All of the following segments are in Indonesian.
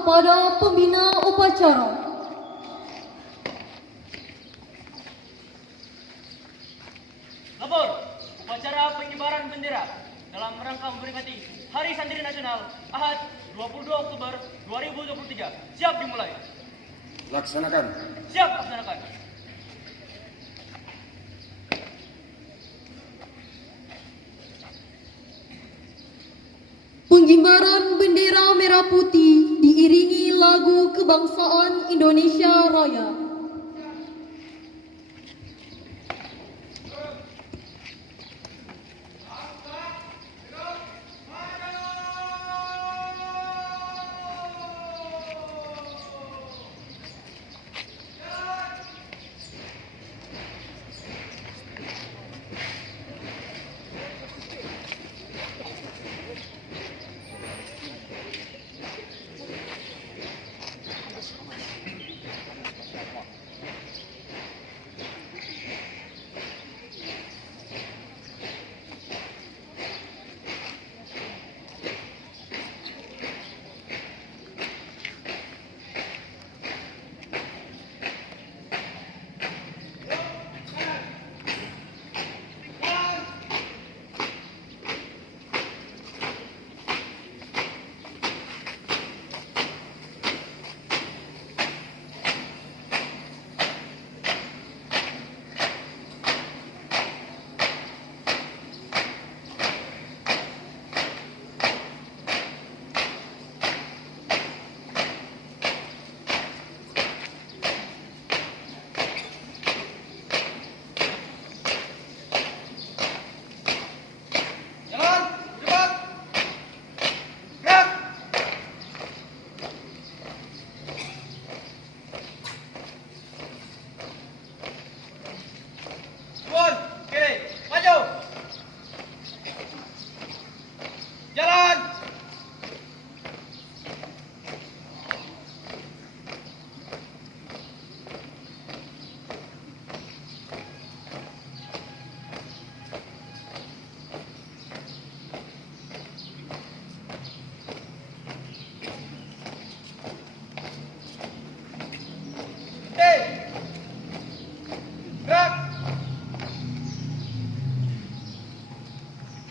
kepada pembina upacara. Lapor, upacara pengibaran bendera dalam rangka memperingati Hari Santri Nasional Ahad 22 Oktober 2023. Siap dimulai. Laksanakan. Siap laksanakan. Pengibaran bendera merah putih diiringi lagu kebangsaan Indonesia Raya.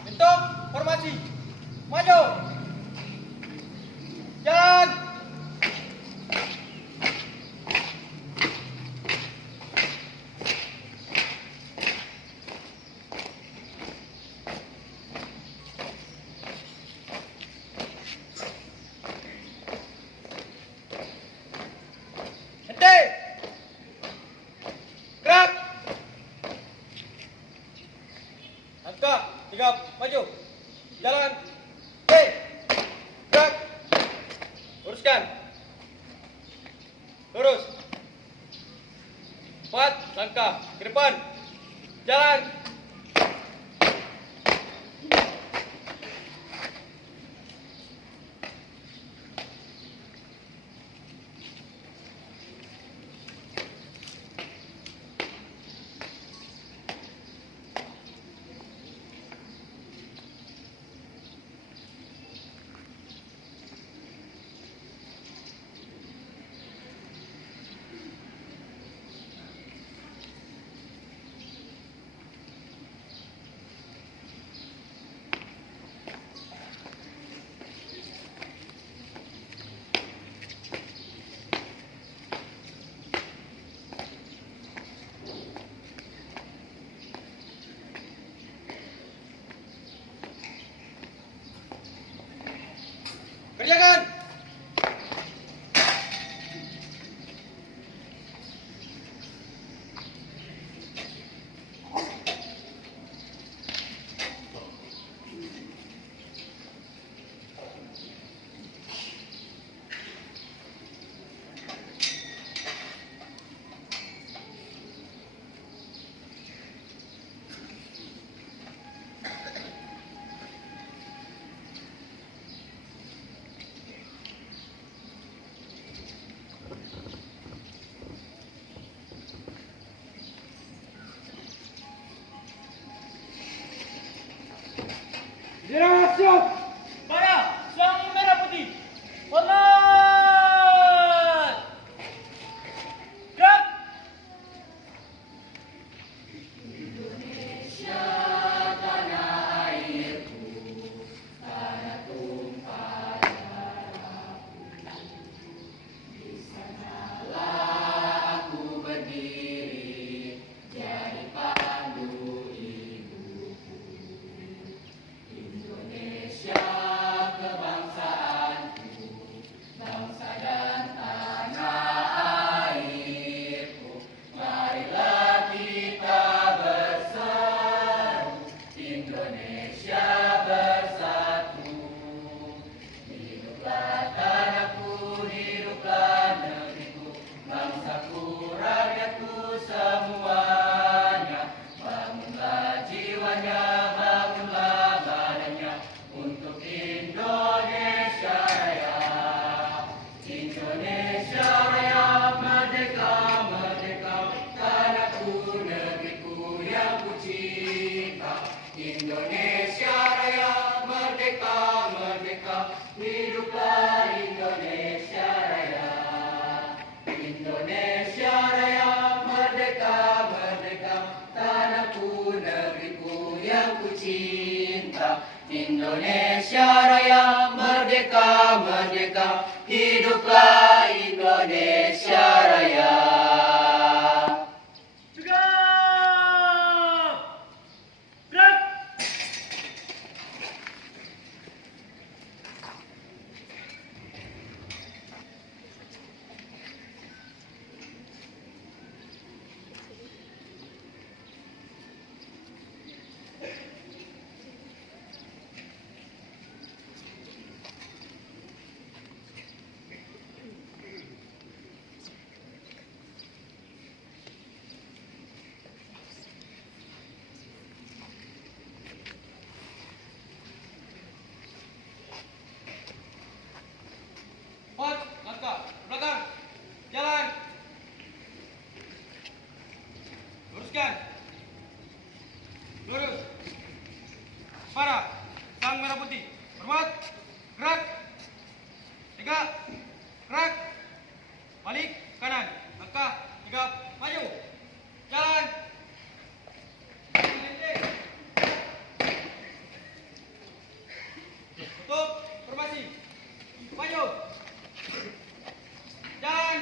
Bentuk formasi. Maju. Jalan. Henti. Gerak. Langkah 3, maju. Jalan. Hei. Gerak. Luruskan. Lurus. 4, langkah ke depan. Jalan. Kerjakan. Bendera siap. Para, suang merah putih. Hormat. cinta. Indonesia Raya merdeka, merdeka, hiduplah Indonesia Raya. Tegap! Gerak! Empat, langkah, belakang, jalan. Luruskan. Lurus. Para, sang merah putih. Hormat, gerak. Tegak, gerak. Balik, kanan. Langkah, tegak, maju. Jalan. Tutup, formasi. Maju. Jalan.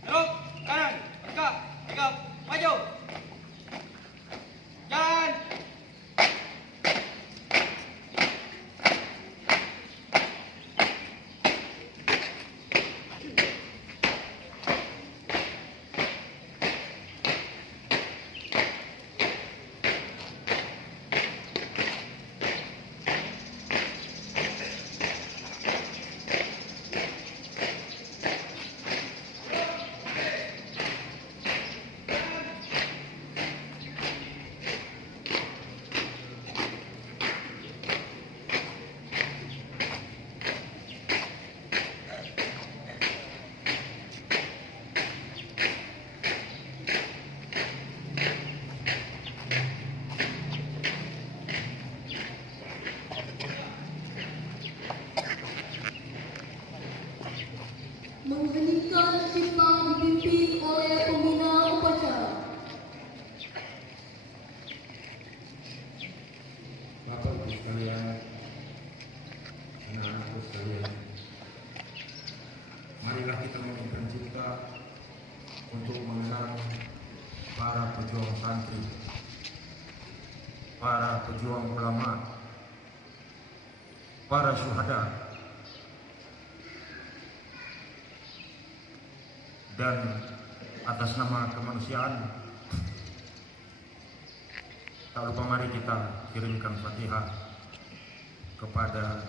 Belok, kanan, tegak, tegak, maju. Jalan. Mengheningkan cipta dipimpin oleh pembina upacara. Bapak Ibu sekalian, anak-anakku sekalian, marilah kita meminta cipta untuk mengenang para pejuang santri, para pejuang ulama, para syuhada, dan atas nama kemanusiaan, tak lupa mari kita kirimkan Fatihah kepada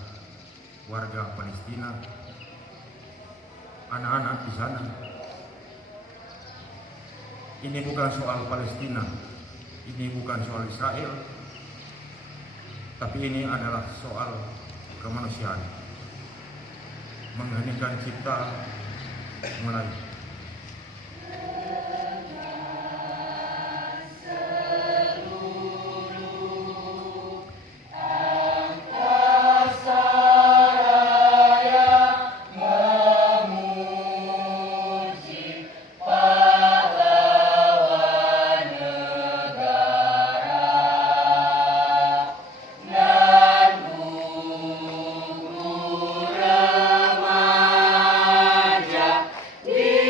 warga Palestina, anak-anak di sana. Ini bukan soal Palestina, ini bukan soal Israel, tapi ini adalah soal kemanusiaan. Mengheningkan cipta mulai. Remaja di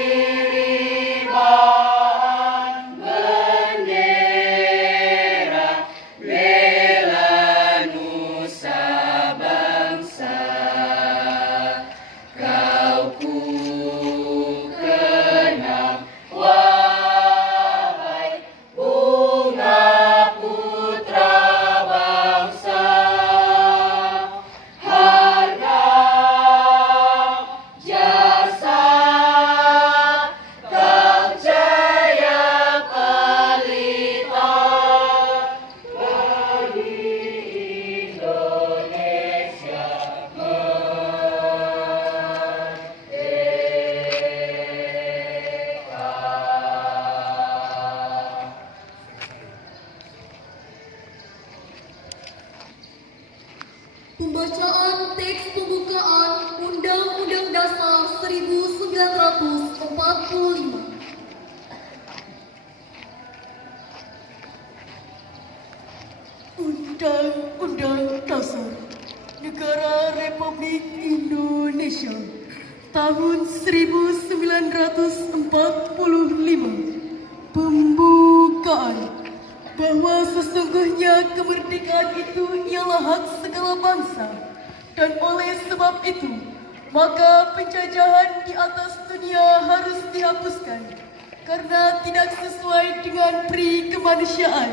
Pembacaan teks pembukaan Undang-Undang Dasar 1945. Undang-Undang Dasar Negara Republik Indonesia tahun 1945. Pembukaan bahwa sesungguhnya kemerdekaan itu ialah hak segala bangsa, dan oleh sebab itu maka penjajahan di atas dunia harus dihapuskan karena tidak sesuai dengan pri kemanusiaan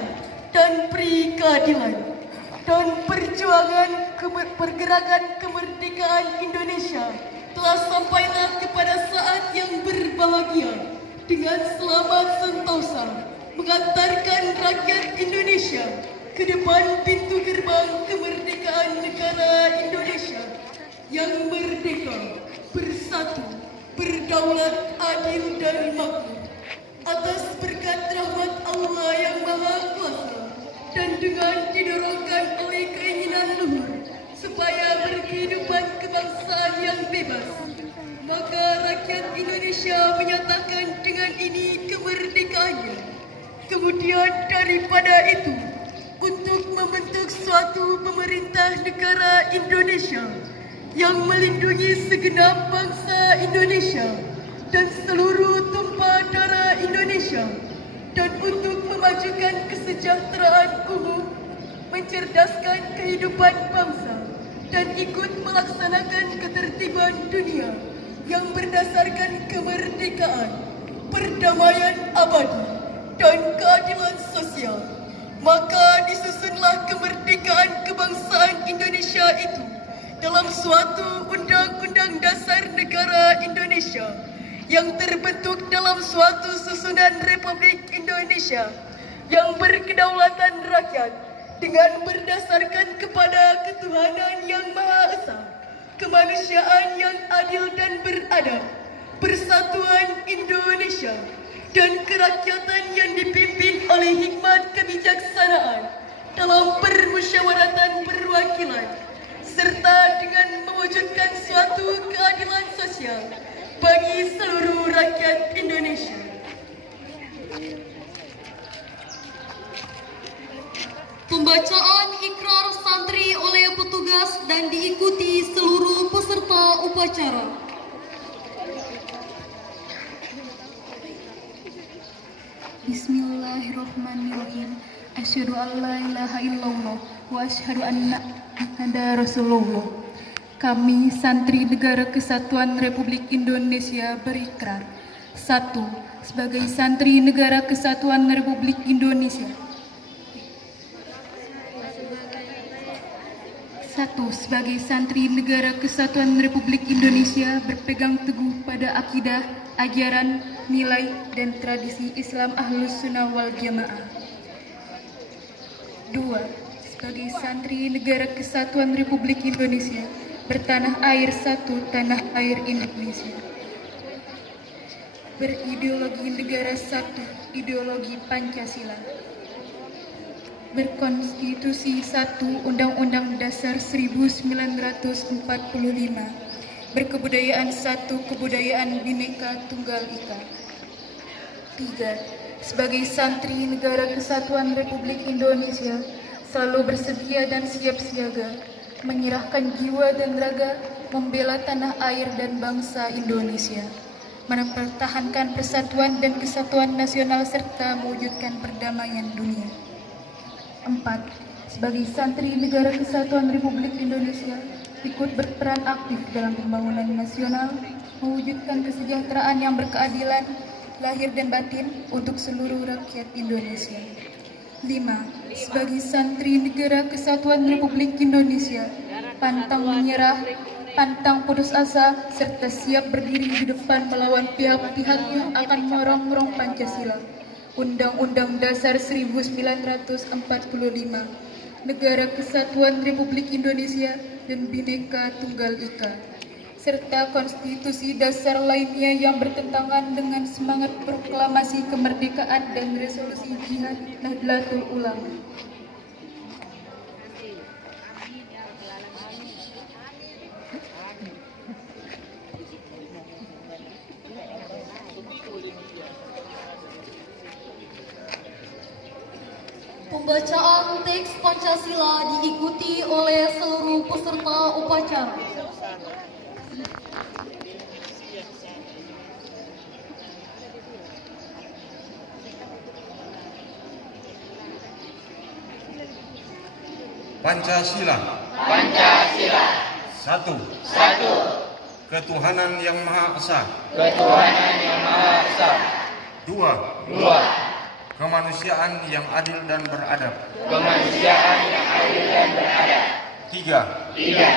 dan pri keadilan, dan pergerakan kemerdekaan Indonesia telah sampailah kepada saat yang berbahagia dengan selamat sentosa mengantarkan rakyat Indonesia ke depan pintu gerbang kemerdekaan negara Indonesia yang merdeka, bersatu, berdaulat, adil dan makmur atas berkat rahmat Allah yang Maha Kuasa, dan dengan didorongkan oleh keinginan luhur supaya berkehidupan kebangsaan yang bebas, maka rakyat Indonesia menyatakan dengan ini kemerdekaannya. Kemudian daripada itu, untuk membentuk suatu pemerintah negara Indonesia yang melindungi segenap bangsa Indonesia dan seluruh tumpah darah Indonesia, dan untuk memajukan kesejahteraan umum, mencerdaskan kehidupan bangsa, dan ikut melaksanakan ketertiban dunia yang berdasarkan kemerdekaan, perdamaian abadi, dan keadilan sosial, maka disusunlah kemerdekaan kebangsaan Indonesia itu dalam suatu Undang-Undang Dasar Negara Indonesia yang terbentuk dalam suatu susunan Republik Indonesia yang berkedaulatan rakyat dengan berdasarkan kepada ketuhanan yang Maha Esa, kemanusiaan yang adil dan beradab, persatuan Indonesia, dan kerakyatan yang dipimpin oleh hikmat kebijaksanaan dalam permusyawaratan perwakilan, serta dengan mewujudkan suatu keadilan sosial bagi seluruh rakyat Indonesia. Pembacaan ikrar santri oleh petugas dan diikuti seluruh peserta upacara. Bismillahirrahmanirrahim. Asyhadu an la ilaha illallah wa asyhadu anna Muhammadar Rasulullah. Kami santri Negara Kesatuan Republik Indonesia berikrar. 1. Sebagai santri Negara Kesatuan Republik Indonesia. 1. Sebagai santri Negara Kesatuan Republik Indonesia berpegang teguh pada akidah, ajaran, nilai, dan tradisi Islam Ahlus Sunnah wal Jamaah. 2. Sebagai santri Negara Kesatuan Republik Indonesia bertanah air satu, tanah air Indonesia. Berideologi negara satu, ideologi Pancasila. Berkonstitusi 1 Undang-Undang Dasar 1945. Berkebudayaan 1 kebudayaan Bhinneka Tunggal Ika. 3. Sebagai santri Negara Kesatuan Republik Indonesia selalu bersedia dan siap siaga menyerahkan jiwa dan raga membela tanah air dan bangsa Indonesia, mempertahankan persatuan dan kesatuan nasional serta mewujudkan perdamaian dunia. 4. Sebagai santri Negara Kesatuan Republik Indonesia ikut berperan aktif dalam pembangunan nasional, mewujudkan kesejahteraan yang berkeadilan lahir dan batin untuk seluruh rakyat Indonesia. 5. Sebagai santri Negara Kesatuan Republik Indonesia pantang menyerah, pantang putus asa, serta siap berdiri di depan melawan pihak-pihak yang akan merongrong Pancasila, Undang-Undang Dasar 1945, Negara Kesatuan Republik Indonesia, dan Bhinneka Tunggal Ika, serta konstitusi dasar lainnya yang bertentangan dengan semangat proklamasi kemerdekaan dan resolusi Jihad Nahdlatul Ulama. Pembacaan teks Pancasila diikuti oleh seluruh peserta upacara. Pancasila. Pancasila. Satu. Satu. Ketuhanan yang Maha Esa. Ketuhanan yang Maha Esa. Dua. Dua. Kemanusiaan yang adil dan beradab. Kemanusiaan yang adil dan beradab. Tiga. Tiga.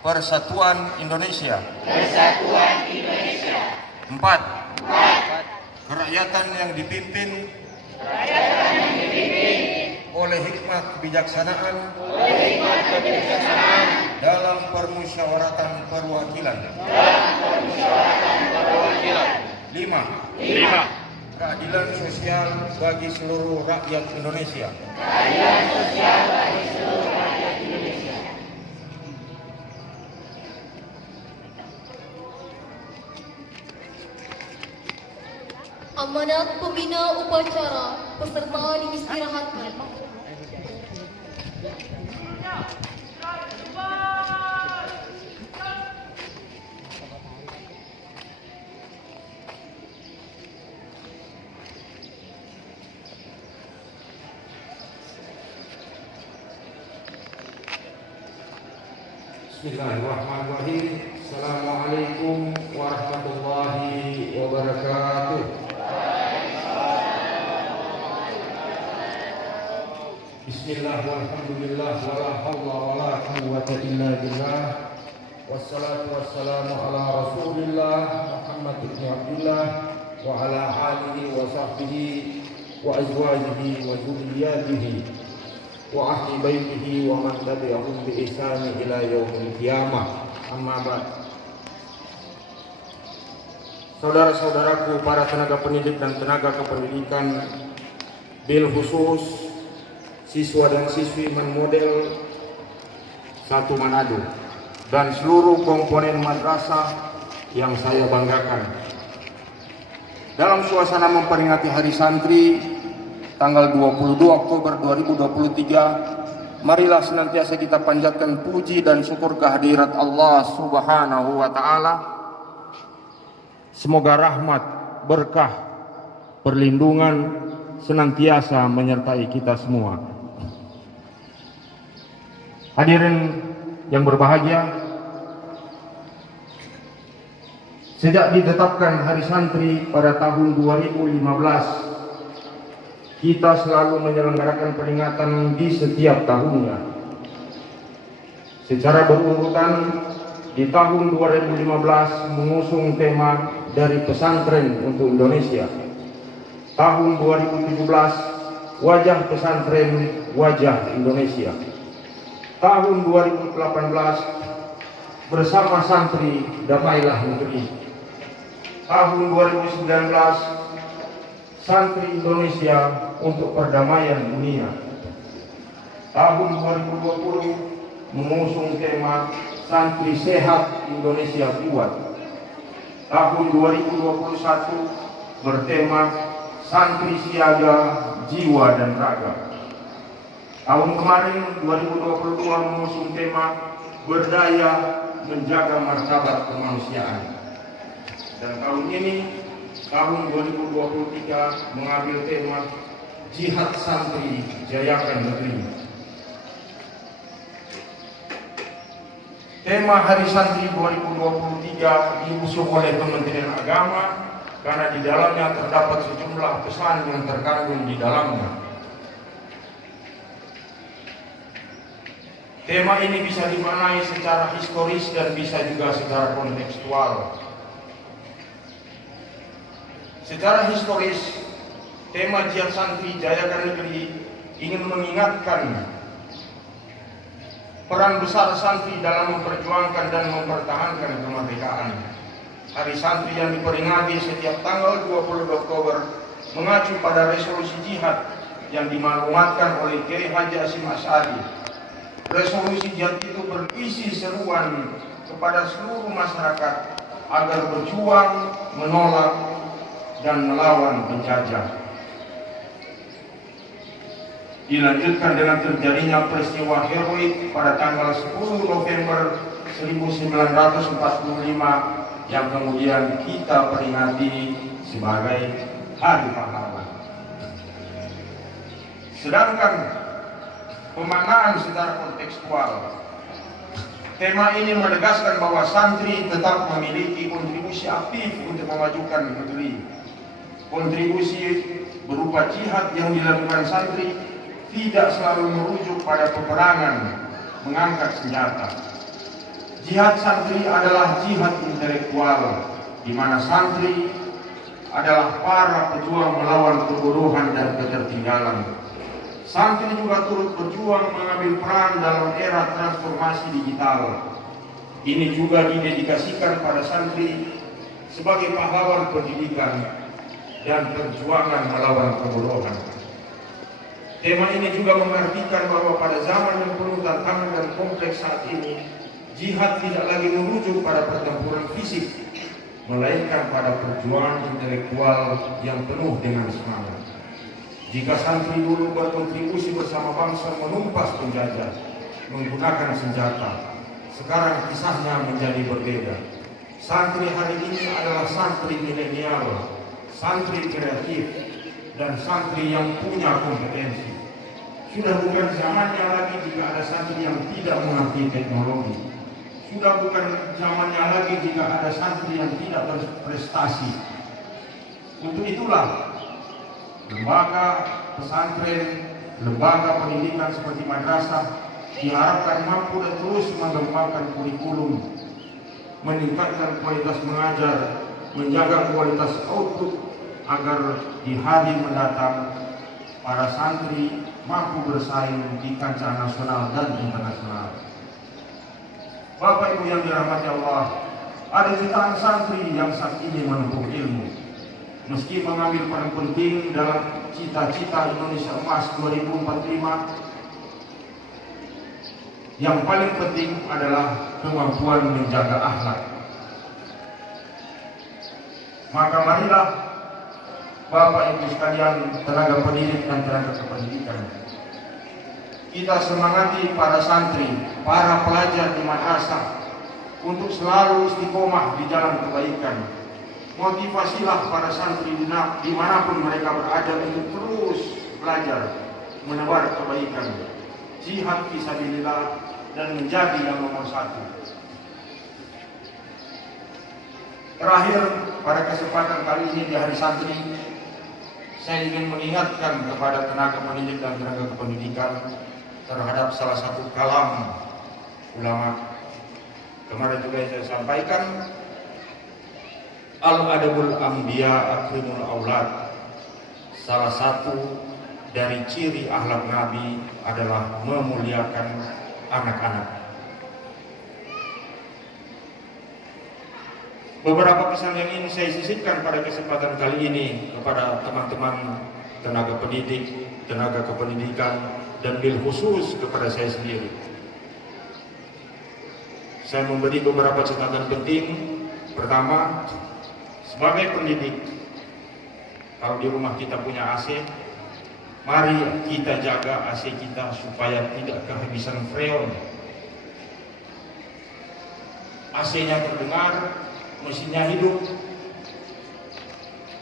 Persatuan Indonesia. Persatuan Indonesia. Empat. Kerakyatan yang dipimpin oleh hikmat kebijaksanaan dalam permusyawaratan perwakilan. Lima. Keadilan sosial bagi seluruh rakyat Indonesia. Amanat pembina upacara, peserta diistirahatkan. Bismillahirrahmanirrahim. Assalamualaikum warahmatullahi wabarakatuh. Bismillah walhamdulillah wala hawla wala quwwata illa billah. Wassalatu wassalamu ala Rasulillah Muhammad ibn Abdullah wa ala alihi wa sahbihi wa azwajihi wa dzurriyyatihi wa ahli baitihi wa man tabi'ahum bi ihsani ila yaumil qiyamah. Amma ba'd. Saudara-saudaraku para tenaga pendidik dan tenaga kependidikan, bil khusus siswa dan siswi Model 1 Manado dan seluruh komponen madrasah yang saya banggakan. Dalam suasana memperingati Hari Santri tanggal 22 Oktober 2023, marilah senantiasa kita panjatkan puji dan syukur kehadirat Allah Subhanahu wa Ta'ala. Semoga rahmat, berkah, perlindungan senantiasa menyertai kita semua. Hadirin yang berbahagia, sejak ditetapkan Hari Santri pada tahun 2015, kita selalu menyelenggarakan peringatan di setiap tahunnya. Secara berurutan, di tahun 2015 mengusung tema Dari Pesantren untuk Indonesia. Tahun 2017, Wajah Pesantren, Wajah Indonesia. Tahun 2018, Bersama Santri, Damailah Negeri. Tahun 2019, Santri Indonesia untuk Perdamaian Dunia. Tahun 2020 mengusung tema Santri Sehat, Indonesia Kuat. Tahun 2021 bertema Santri Siaga, Jiwa dan Raga. Tahun kemarin 2022 mengusung tema Berdaya Menjaga Martabat Kemanusiaan. Dan tahun ini, tahun 2023 mengambil tema Jihad Santri, Jayakan Negeri. Tema Hari Santri 2023 diusung oleh Kementerian Agama karena di dalamnya terdapat sejumlah pesan yang terkandung di dalamnya. Tema ini bisa dimaknai secara historis dan bisa juga secara kontekstual. Secara historis, tema Jihad Santri Jayakan Negeri ingin mengingatkan peran besar santri dalam memperjuangkan dan mempertahankan kemerdekaan. Hari Santri yang diperingati setiap tanggal 20 Oktober mengacu pada resolusi jihad yang dimaklumatkan oleh Kiai Haji Hasyim Asy'ari. Resolusi jihad itu berisi seruan kepada seluruh masyarakat agar berjuang, menolak, dan melawan penjajah. dilanjutkan dengan terjadinya peristiwa heroik pada tanggal 10 November 1945 yang kemudian kita peringati sebagai Hari Pahlawan. Sedangkan pemaknaan secara kontekstual, tema ini menegaskan bahwa santri tetap memiliki kontribusi aktif untuk memajukan negeri. Kontribusi berupa jihad yang dilakukan santri tidak selalu merujuk pada peperangan mengangkat senjata. Jihad santri adalah jihad intelektual, di mana santri adalah para pejuang melawan kebodohan dan ketertinggalan. Santri juga turut berjuang mengambil peran dalam era transformasi digital. Ini juga didedikasikan pada santri sebagai pahlawan pendidikan dan perjuangan melawan kebodohan. Tema ini juga mengartikan bahwa pada zaman yang penuh tantangan dan kompleks saat ini, jihad tidak lagi merujuk pada pertempuran fisik, melainkan pada perjuangan intelektual yang penuh dengan semangat. Jika santri dulu berkontribusi bersama bangsa menumpas penjajah menggunakan senjata, sekarang kisahnya menjadi berbeda. Santri hari ini adalah santri milenial, santri kreatif, dan santri yang punya kompetensi. Sudah bukan zamannya lagi jika ada santri yang tidak mengerti teknologi. Sudah bukan zamannya lagi jika ada santri yang tidak berprestasi. Untuk itulah lembaga pesantren, lembaga pendidikan seperti madrasah diharapkan mampu dan terus mengembangkan kurikulum, meningkatkan kualitas mengajar, menjaga kualitas output agar di hari mendatang para santri mampu bersaing di kancah nasional dan internasional. Bapak Ibu yang dirahmati Allah, ada jutaan santri yang saat ini menempuh ilmu. Meski mengambil peran penting dalam cita-cita Indonesia Emas 2045, yang paling penting adalah kemampuan menjaga akhlak. Maka marilah Bapak Ibu sekalian, tenaga pendidik dan tenaga kependidikan, kita semangati para santri, para pelajar di madrasah untuk selalu istiqomah di jalan kebaikan. Motivasilah para santri dimanapun mereka berada untuk terus belajar, menebar kebaikan, jihad fisabilillah, dan menjadi yang nomor satu. Terakhir, pada kesempatan kali ini di Hari Santri, saya ingin mengingatkan kepada tenaga pendidik dan tenaga kependidikan terhadap salah satu kalam ulama. Kemarin juga saya sampaikan, Al-Adabul Anbiya Akrimul Aulad. Salah satu dari ciri akhlak Nabi adalah memuliakan anak-anak. Beberapa pesan yang ingin saya sisipkan pada kesempatan kali ini kepada teman-teman tenaga pendidik, tenaga kependidikan, dan bil khusus kepada saya sendiri. Saya memberi beberapa catatan penting. Pertama, sebagai pendidik, kalau di rumah kita punya AC, mari kita jaga AC kita supaya tidak kehabisan freon. AC-nya terdengar, mesinnya hidup,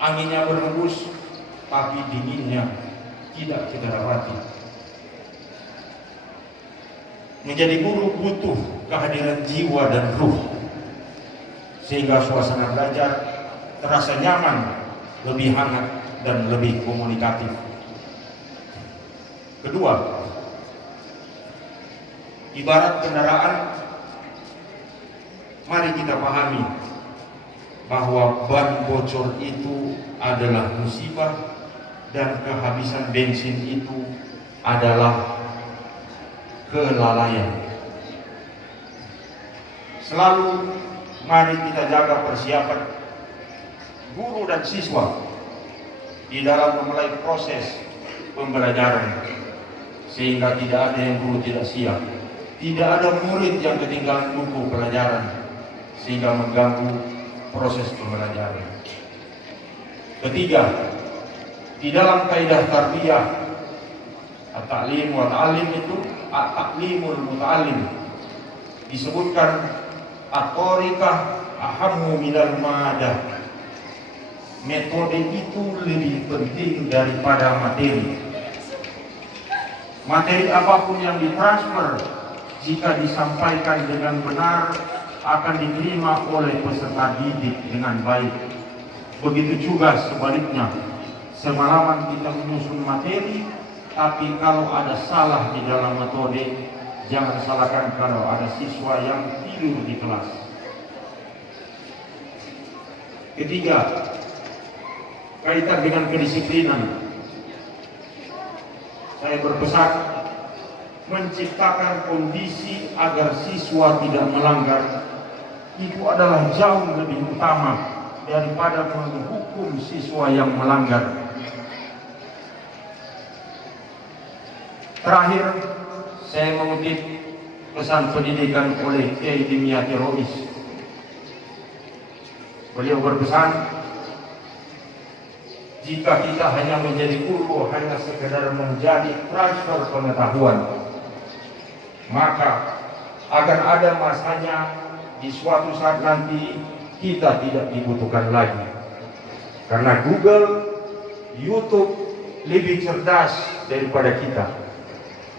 anginnya berhembus, tapi dinginnya tidak kita dapati. Menjadi guru butuh kehadiran jiwa dan ruh, sehingga suasana belajar terasa nyaman, lebih hangat, dan lebih komunikatif. Kedua, ibarat kendaraan, mari kita pahami bahwa ban bocor itu adalah musibah dan kehabisan bensin itu adalah kelalaian. Selalu mari kita jaga persiapan guru dan siswa di dalam memulai proses pembelajaran, sehingga tidak ada yang guru tidak siap, tidak ada murid yang ketinggalan buku pelajaran sehingga mengganggu proses pembelajaran. Ketiga, di dalam kaidah tarbiyah At-ta'lim wa ta'alim itu at-ta'limul muta'alim. Disebutkan at-tariqah ahammu minal madah. Metode itu lebih penting daripada materi. Materi apapun yang ditransfer, jika disampaikan dengan benar, akan diterima oleh peserta didik dengan baik. Begitu juga sebaliknya. Semalaman kita menyusun materi, tapi kalau ada salah di dalam metode, jangan salahkan kalau ada siswa yang tidur di kelas. Ketiga, kaitan dengan kedisiplinan. Saya berpesan menciptakan kondisi agar siswa tidak melanggar. Itu adalah jauh lebih utama daripada menghukum siswa yang melanggar. Terakhir, saya mengutip pesan pendidikan oleh Kiai Dimyati Rois. Beliau berpesan, jika kita hanya menjadi guru, hanya sekedar menjadi transfer pengetahuan, maka akan ada masanya di suatu saat nanti kita tidak dibutuhkan lagi. Karena Google, YouTube lebih cerdas daripada kita.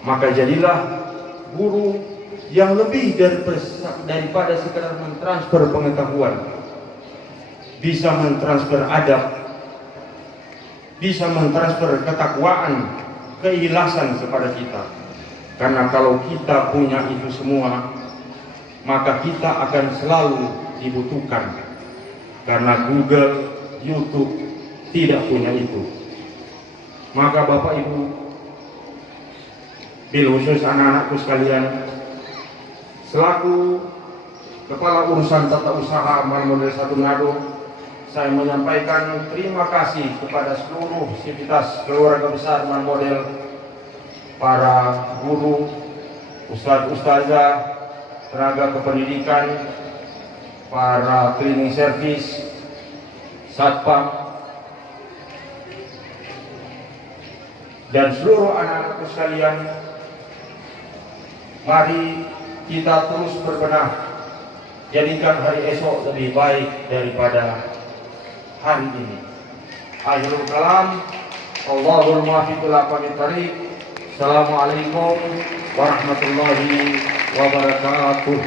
Maka jadilah guru yang lebih daripada sekedar mentransfer pengetahuan. Bisa mentransfer adab, bisa mentransfer ketakwaan, keikhlasan kepada kita. Karena kalau kita punya itu semua, maka kita akan selalu dibutuhkan. Karena Google, YouTube tidak punya itu. Maka Bapak Ibu, bil khusus anak-anakku sekalian, selaku Kepala Urusan Tata Usaha Amal Model 1 Manado, saya menyampaikan terima kasih kepada seluruh sivitas keluarga besar Man Model, para guru, ustadz-ustazah, tenaga kependidikan, para cleaning service, satpam, dan seluruh anak-anakku sekalian. Mari kita terus berbenah, jadikan hari esok lebih baik daripada hari ini. Akhirul kalam, Allahul muwaffiq ila aqwamit thariq. Assalamualaikum warahmatullahi wabarakatuh.